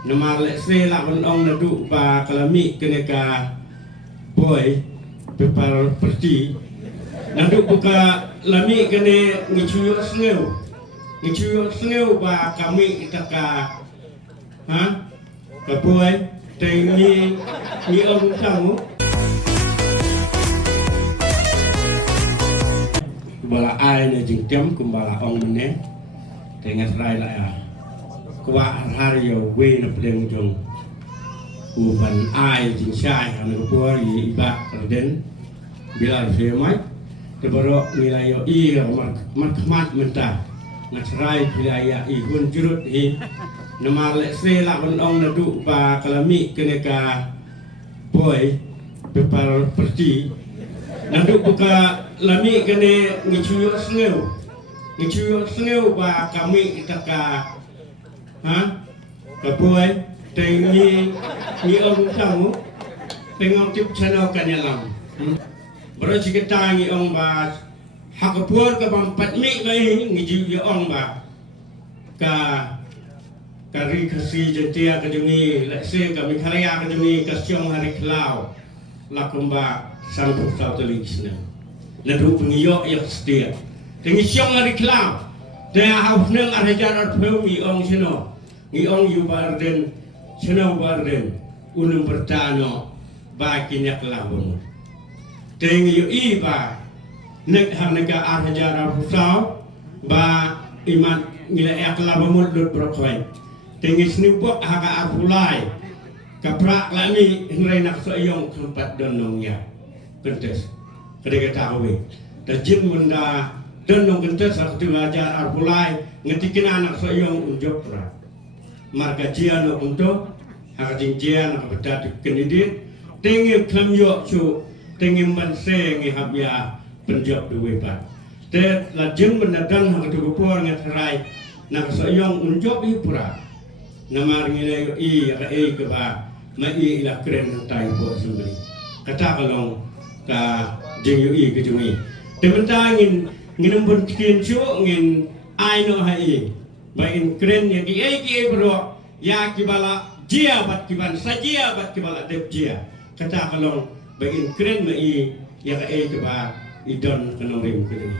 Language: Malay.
nama lekse la ong na du pa kalami kene ka boy pepar perti na du buka lami kene ngicuyo sneu ba kami itaka ha ka boy tengi ni ong kamu bala ai ne jing tem kumbala ong ne tengas rai la ya kwa hari yo we na pleng jong uban ai jing sai han ko pori ba den bila se mai te boro nilai yo i mat menta ngatrai bila ya i gun jurut i nama lekse la ong na du pa kalami kene ka boy pepar perti nandu buka lami kene ngicuyo sneu ba kami itaka ha kapoy tengi ni ong kamu tengok tip channel kanyalam bro cikita ngi ong ba hakapur ka bampat mi ngai ngi ong ba ka kari kasi jentia ka jungi lekse kami karya ka jungi kasyong hari klau lakumba sampu tauteling sna nadu pengiyo yak setia tengi syong hari klau dia hafneng arajar arpeu mi ong sino ngi ong yu barden sino barden unum bertano baki nyak labun tengi yu iba nek hanega arajar arpusau ba iman ngila yak labamut lut brokoy tengi snubok haga arpulai kaprak lami nrai nak soyong kampat donong ya kentes kedega tawe dajin munda donong kentes saktu ajar arpulai ngetikin anak soyong unjok pra marga jiano untuk haka jinjian haka betat kenidit tengi klamyo chu tengi manse ngi habya penjok duwe pa te lajin mendadan haka tukupor ngatrai nak soyong unjok ipura namar ngile i haka ke ba mai ila keren tai po sembeli kata kalong ka jing yu i ke jungi tementang ngin pun kin chu ngin ai no hai bain keren ya ki bro ya kibala jia bat kiban sajia bat kibala dep jia kata kalong bain keren mai ya ke ba idon kanong rim ke